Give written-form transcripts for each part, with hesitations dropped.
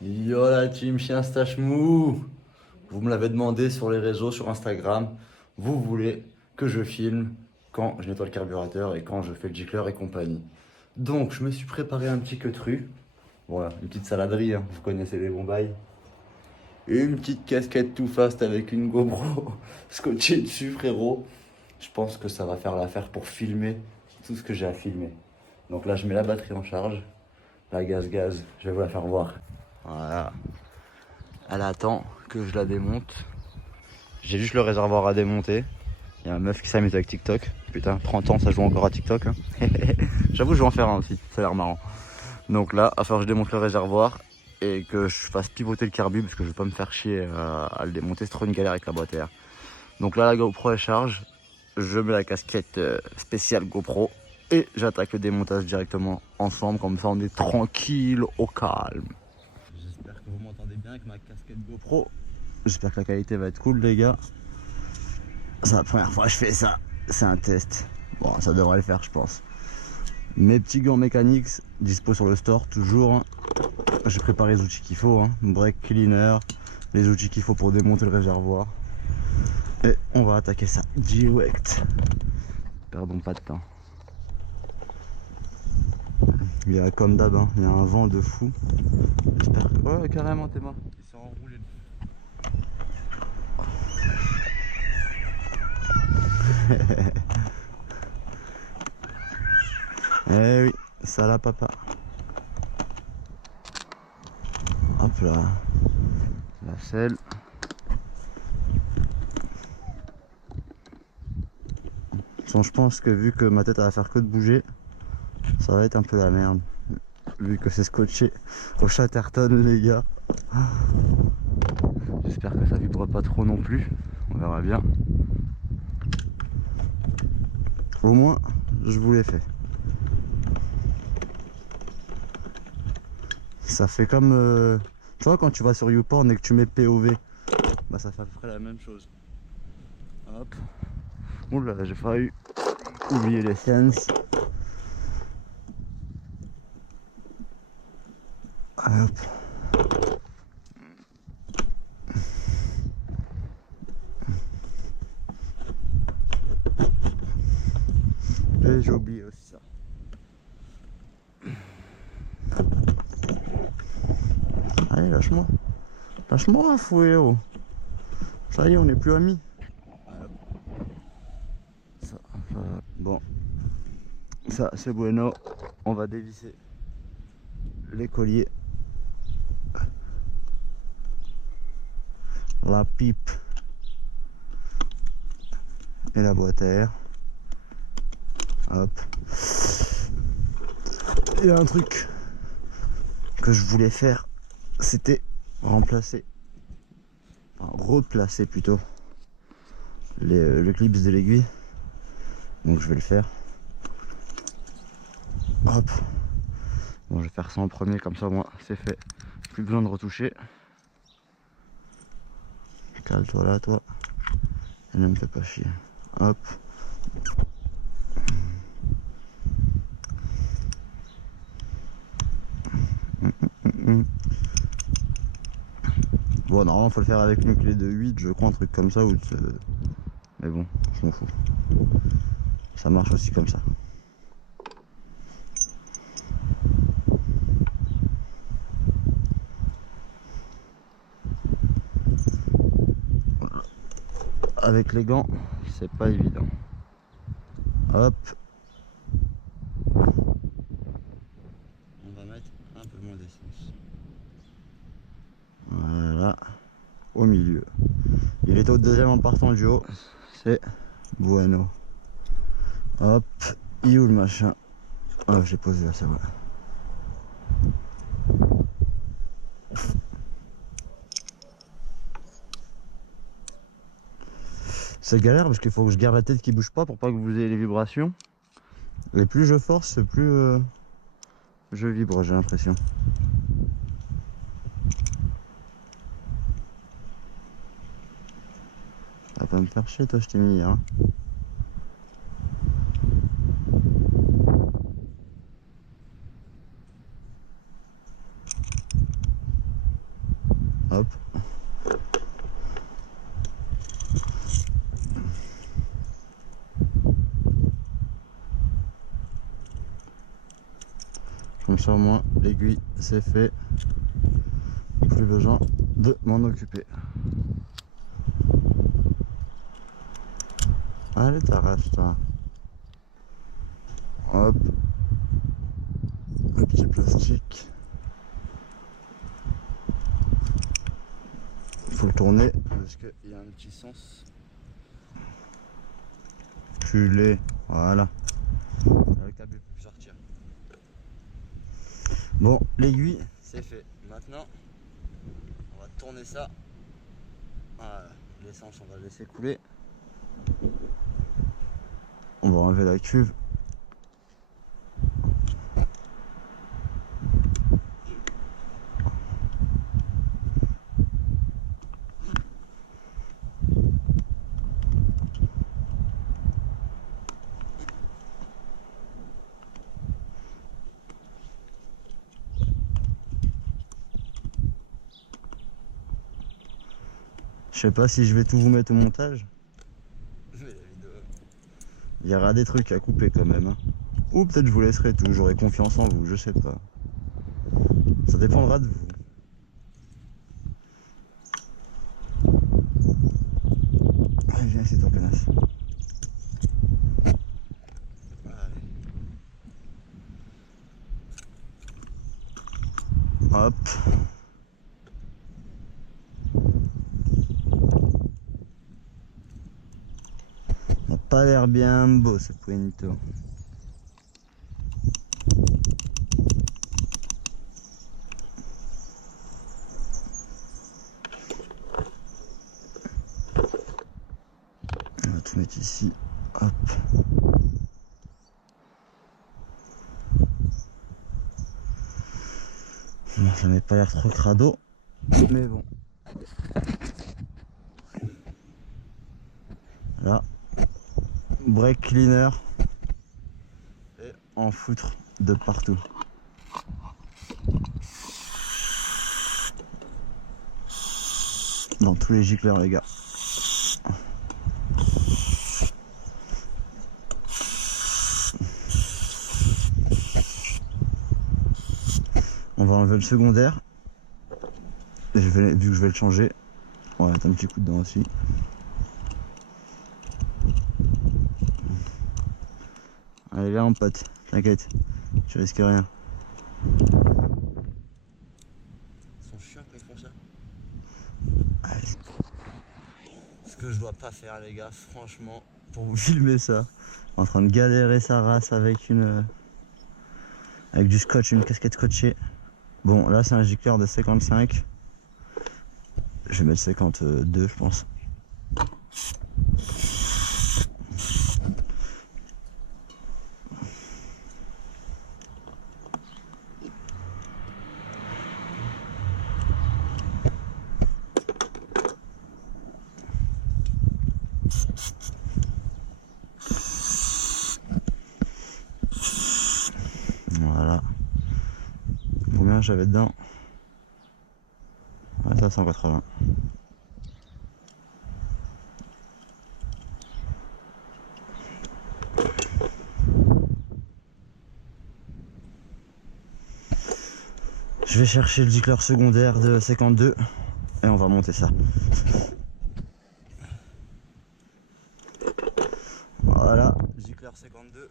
Yo la team chien stache mou. Vous me l'avez demandé sur les réseaux, sur Instagram. Vous voulez que je filme quand je nettoie le carburateur et quand je fais le gicleur et compagnie. Donc je me suis préparé un petit queutru. Voilà, une petite saladerie, hein, vous connaissez les bons bails. Et une petite casquette tout fast avec une GoPro scotchée dessus frérot. Je pense que ça va faire l'affaire pour filmer tout ce que j'ai à filmer. Donc là je mets la batterie en charge. La gaz, je vais vous la faire voir. Voilà. Elle attend que je la démonte. J'ai juste le réservoir à démonter. Il y a un meuf qui s'amuse avec TikTok. Putain, 30 ans, ça joue encore à TikTok. Hein. J'avoue, je vais en faire un aussi. Ça a l'air marrant. Donc là, il va falloir que je démonte le réservoir et que je fasse pivoter le carbu parce que je vais pas me faire chier à le démonter. C'est trop une galère avec la boîte à air. Donc là, la GoPro elle charge. Je mets la casquette spéciale GoPro et j'attaque le démontage directement ensemble. Comme ça, on est tranquille, au calme. J'espère que vous m'entendez bien avec ma casquette GoPro. J'espère que la qualité va être cool les gars. C'est la première fois que je fais ça. C'est un test. Bon, ça devrait le faire je pense. Mes petits gants mécaniques dispo sur le store toujours. J'ai préparé les outils qu'il faut. Brake cleaner, les outils qu'il faut pour démonter le réservoir. Et on va attaquer ça direct. Perdons pas de temps. Il y a comme d'hab, il y a un vent de fou. J'espère que... Ouais carrément t'es mort. Ils sont enroulés. Eh oui, ça là papa. Hop là. La selle. Bon, je pense que vu que ma tête va faire que de bouger, ça va être un peu la merde. Vu que c'est scotché au Chatterton les gars. J'espère que ça vibre pas trop non plus. On verra bien. Au moins, je vous l'ai fait. Ça fait comme... tu vois quand tu vas sur YouPorn et que tu mets POV, bah ça fait à peu près la même chose. Hop. Oula, j'ai failli oublier l'essence. Hop. Et j'ai oublié aussi ça. Allez, lâche-moi. Lâche-moi, fouet. Ça y est, on n'est plus amis. Bon, ça c'est bueno. On va dévisser les colliers, la pipe et la boîte à air. Hop. Il y a un truc que je voulais faire, c'était remplacer, enfin, replacer plutôt le clips de l'aiguille. Donc je vais le faire. Hop. Bon, je vais faire ça en premier, comme ça moi c'est fait. Plus besoin de retoucher. Cale-toi là, toi. Et ne me fais pas chier. Hop. Bon, normalement faut le faire avec une clé de 8, je crois, un truc comme ça. Ou mais bon, je m'en fous. Ça marche aussi comme ça. Avec les gants, c'est pas évident. Hop. On va mettre un peu moins d'essence. Voilà. Au milieu. Il est au deuxième en partant du haut. C'est bueno. Hop. Il est où le machin? Ah, j'ai posé là, c'est vrai. C'est galère parce qu'il faut que je garde la tête qui bouge pas pour pas que vous ayez les vibrations. Et plus je force, plus je vibre, j'ai l'impression. Ça va pas me faire chier, toi, je t'ai mis, hein. Hop. Comme ça au moins l'aiguille c'est fait. Plus besoin de m'en occuper. Allez, t'arraches toi. Hop. Le petit plastique. Faut le tourner parce qu'il y a un petit sens. Culé. Voilà. Le câble peut plus sortir. Bon, l'aiguille, c'est fait. Maintenant, on va tourner ça. Voilà. L'essence, on va le laisser couler. On va enlever la cuve. Je sais pas si je vais tout vous mettre au montage. Il y aura des trucs à couper quand même. Hein. Ou peut-être je vous laisserai tout, j'aurai confiance en vous, je sais pas. Ça dépendra de vous. Allez, viens ici ton connasse. Hop. Ça n'a pas l'air bien beau ce Puento. On va tout mettre ici. Hop. Bon, ça n'a pas l'air trop crado. Mais bon. Là. Brake cleaner. Et en foutre de partout. Dans tous les gicleurs les gars. On va enlever le secondaire. Et vu que je vais le changer, on va mettre un petit coup dedans aussi. Allez viens mon pote, t'inquiète, tu risques rien. Ils sont chiants quand ils font ça. Allez. Ce que je dois pas faire les gars, franchement, pour vous filmer ça, en train de galérer sa race avec avec du scotch, une casquette scotchée. Bon là c'est un gicleur de 55. Je vais mettre 52 je pense. Voilà. Combien j'avais dedans? Ouais, ça 180. Je vais chercher le gicleur secondaire de 52 et on va monter ça. Voilà, gicleur 52.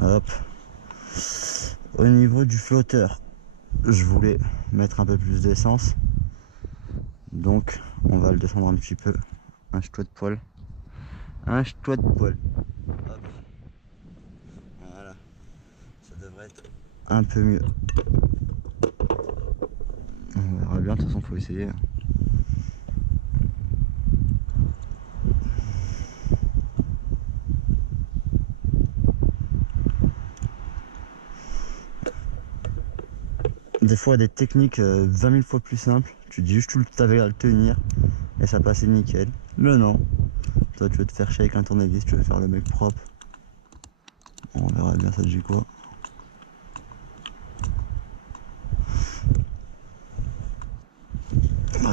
Hop. Au niveau du flotteur, je voulais mettre un peu plus d'essence. Donc on va le descendre un petit peu. Un ch'toit de poil. Un ch'toit de poil. Hop. Voilà. Ça devrait être un peu mieux. On verra bien, de toute façon faut essayer. Des fois des techniques 20 000 fois plus simples, tu dis juste tu avais à le tenir et ça passait nickel. Mais non, toi tu veux te faire chier avec un tournevis, tu veux faire le mec propre. Bon, on verra bien ça te dit quoi.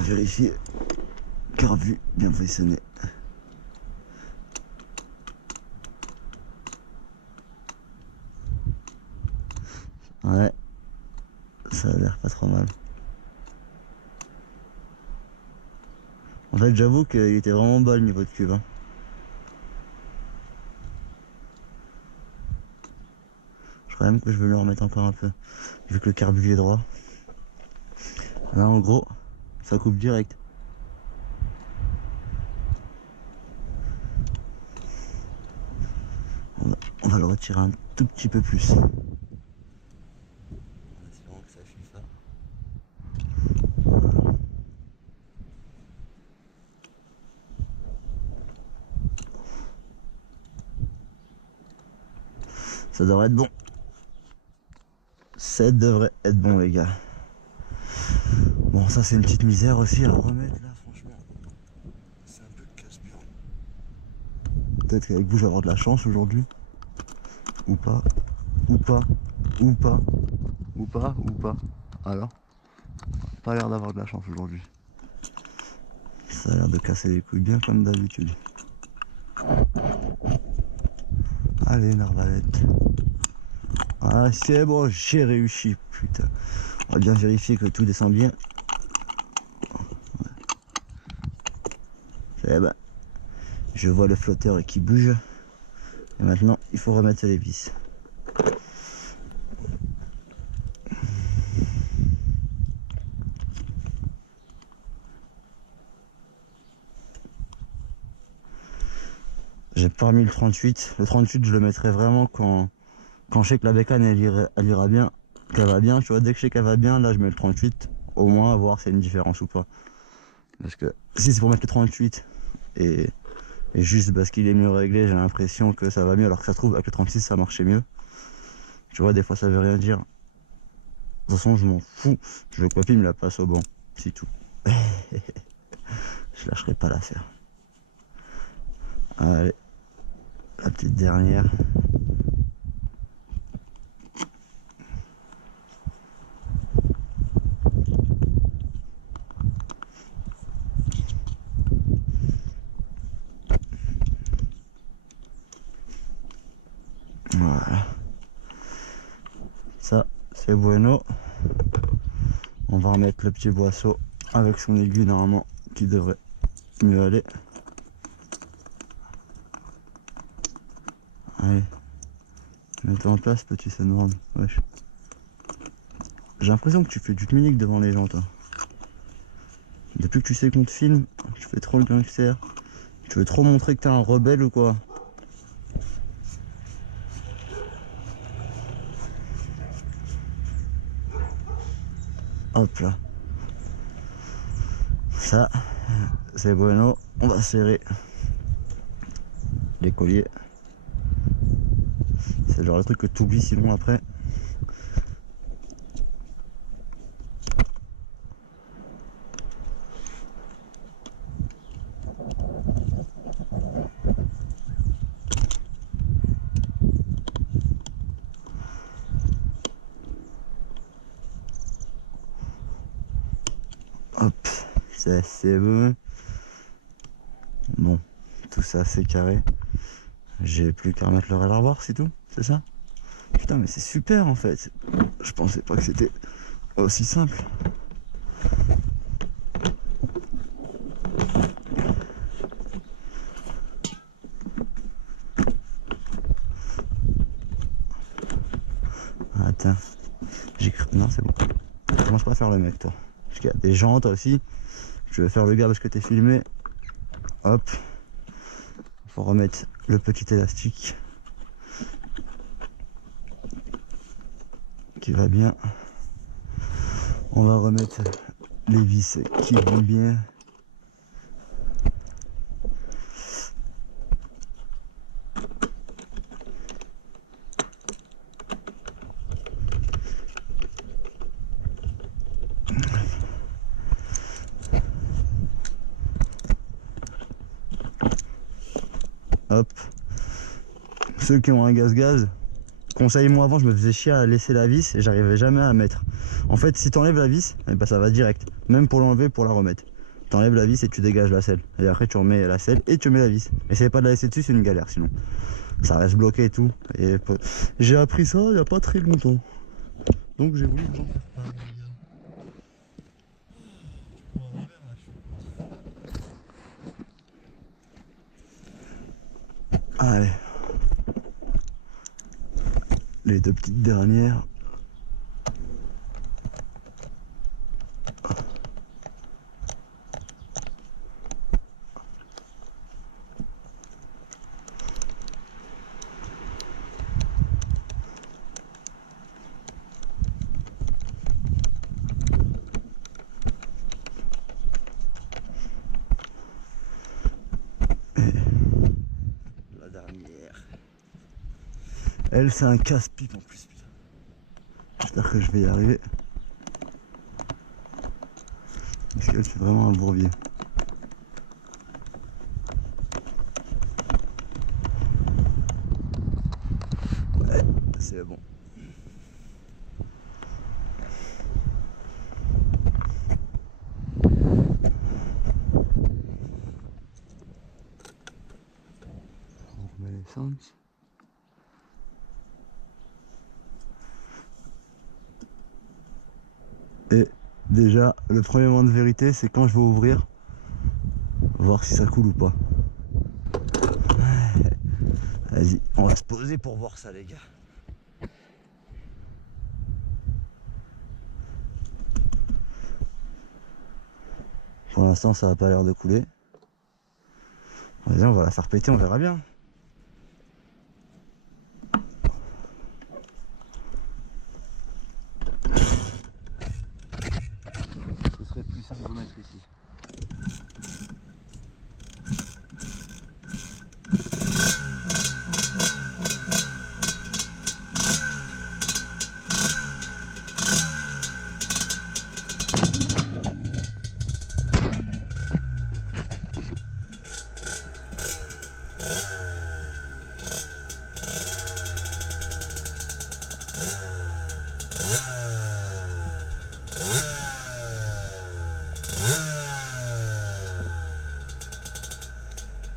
vérifier. Carbu bien positionné. Ouais, ça a l'air pas trop mal. En fait, j'avoue qu'il était vraiment bas le niveau de cube. Hein. Je crois même que je vais le remettre encore un peu, vu que le carbu est droit. Là, en gros, ça coupe direct. On va le retirer un tout petit peu plus. En espérant que ça file ça. Ça devrait être bon. Ça devrait être bon, les gars. Bon, ça c'est une petite misère aussi à remettre là, franchement. C'est un peu casse-pied. Peut-être qu'avec vous, je vais avoir de la chance aujourd'hui. Ou pas. Ou pas. Ou pas. Ou pas. Ou pas. Alors, pas l'air d'avoir de la chance aujourd'hui. Ça a l'air de casser les couilles bien comme d'habitude. Allez, l'arbalète. Ah, c'est bon, j'ai réussi, putain. On va bien vérifier que tout descend bien. Eh ben, je vois le flotteur qui bouge. Et maintenant, il faut remettre les vis. J'ai pas remis le 38. Le 38, je le mettrai vraiment quand je sais que la bécane, elle ira bien, qu'elle va bien. Tu vois, dès que je sais qu'elle va bien, là, je mets le 38. Au moins, à voir s'il y a une différence ou pas. Parce que si c'est pour mettre le 38 et juste parce qu'il est mieux réglé, j'ai l'impression que ça va mieux. Alors que ça se trouve, avec le 36, ça marchait mieux. Tu vois, des fois, ça veut rien dire. De toute façon, je m'en fous. Je veux que papy me la passe au banc. C'est tout. Je lâcherai pas l'affaire. Allez. La petite dernière. Voilà. Ça, c'est bueno. On va remettre le petit boisseau avec son aiguille normalement qui devrait mieux aller. Allez. Mets-toi en place, petit Sunworm. Wesh. J'ai l'impression que tu fais du clinique devant les gens, toi. Depuis que tu sais qu'on te filme, tu fais trop le gangster. Tu veux trop montrer que t'es un rebelle ou quoi? Hop là. Ça, c'est bueno. On va serrer les colliers. C'est le genre de truc que tu oublies sinon après. Hop, ça c'est bon. Bon, tout ça c'est carré. J'ai plus qu'à remettre le réservoir, c'est tout, c'est ça? Putain, mais c'est super en fait. Je pensais pas que c'était aussi simple. Attends, j'ai cru. Non, c'est bon. Commence pas à faire le mec, toi. Parce qu'il y a des gens, toi aussi. Je vais faire le gars parce que t'es filmé. Hop. Faut remettre le petit élastique qui va bien. On va remettre les vis qui vont bien. Hop. Ceux qui ont un gaz-gaz, conseil, moi avant je me faisais chier à laisser la vis et j'arrivais jamais à mettre. En fait, si tu enlèves la vis, eh ben, ça va direct. Même pour l'enlever, pour la remettre. t'enlèves la vis et tu dégages la selle. Et après tu remets la selle et tu mets la vis. Essayez pas de la laisser dessus, c'est une galère sinon. Ça reste bloqué et tout. Et j'ai appris ça il n'y a pas très longtemps. Donc j'ai voulu vous en faire part, les gars. Allez. Les deux petites dernières. Elle, c'est un casse-pipe en plus, putain. J'espère que je vais y arriver. Parce qu'elle, c'est vraiment un bourbier. Ouais, c'est bon. On remet l'essence. Et déjà, le premier moment de vérité, c'est quand je vais ouvrir, voir si ça coule ou pas. Vas-y, on va se poser pour voir ça, les gars. Pour l'instant, ça n'a pas l'air de couler. Vas-y, on va la faire péter, on verra bien. Ce serait plus simple de mettre ici.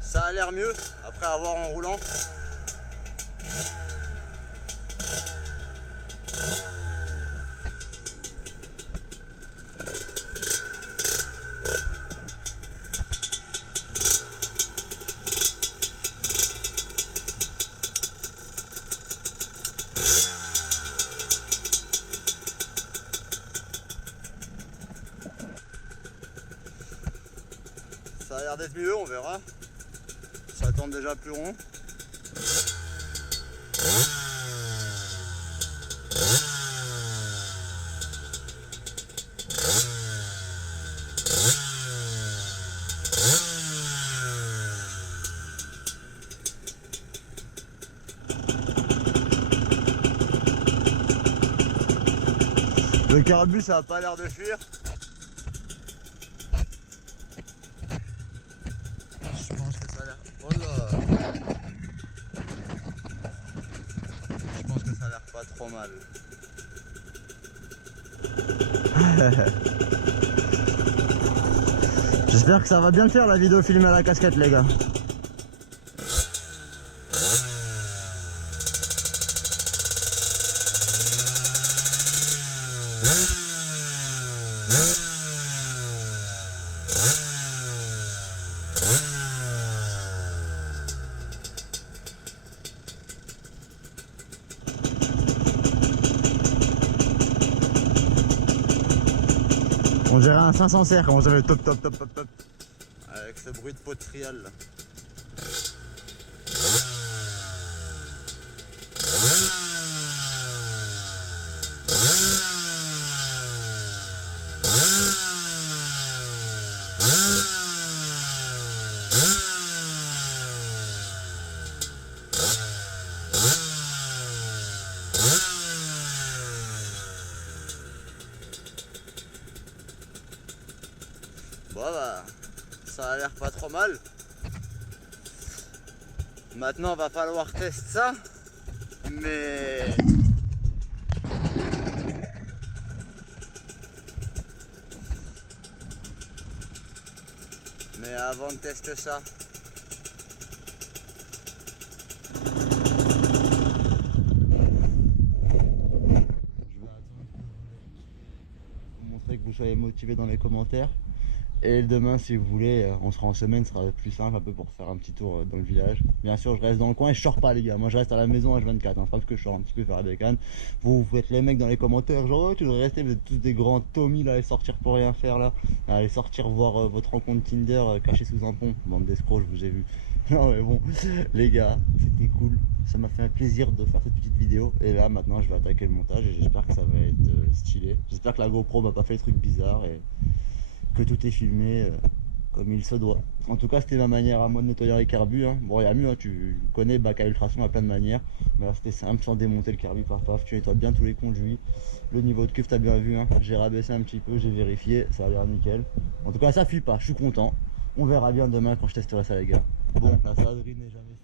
Ça a l'air mieux après avoir en roulant. Ça a l'air d'être mieux, on verra. Ça tourne déjà plus rond. Le carbu, ça a pas l'air de fuir. Je pense que ça a l'air... Oh là! Je pense que ça a l'air pas trop mal. J'espère que ça va bien le faire la vidéo filmée à la casquette, les gars. On dirait un 500 CR quand on dirait top top top top top. Avec ce bruit de pot de trial là. Bon bah, ça a l'air pas trop mal. Maintenant va falloir tester ça. Mais... avant de tester ça. Je vais attendre pour montrer que vous soyez motivé dans les commentaires. Et demain, si vous voulez, on sera en semaine, ce sera plus simple un peu pour faire un petit tour dans le village. Bien sûr, je reste dans le coin et je sors pas, les gars. Moi, je reste à la maison H24. Hein. Parce que je sors un petit peu faire la bécane. Vous faites les mecs dans les commentaires, genre, oh, tu devrais rester, vous êtes tous des grands Tommy là, aller sortir pour rien faire là. Aller sortir voir votre rencontre Tinder cachée sous un pont. Bande d'escrocs, je vous ai vu. Non, mais bon, les gars, c'était cool. Ça m'a fait un plaisir de faire cette petite vidéo. Et là, maintenant, je vais attaquer le montage et j'espère que ça va être stylé. J'espère que la GoPro m'a pas fait des trucs bizarres et que tout est filmé comme il se doit. En tout cas, c'était ma manière à moi de nettoyer les carbus. Hein. Bon, il y a mieux, hein, tu connais, bac à ultrason à plein de manières. Mais là, c'était simple, sans démonter le carbu, paf paf. Tu nettoies bien tous les conduits. Le niveau de cuve, t'as bien vu. Hein. J'ai rabaissé un petit peu, j'ai vérifié, ça a l'air nickel. En tout cas, ça fuit pas, je suis content. On verra bien demain quand je testerai ça, les gars. Bon, la saladerie n'est jamais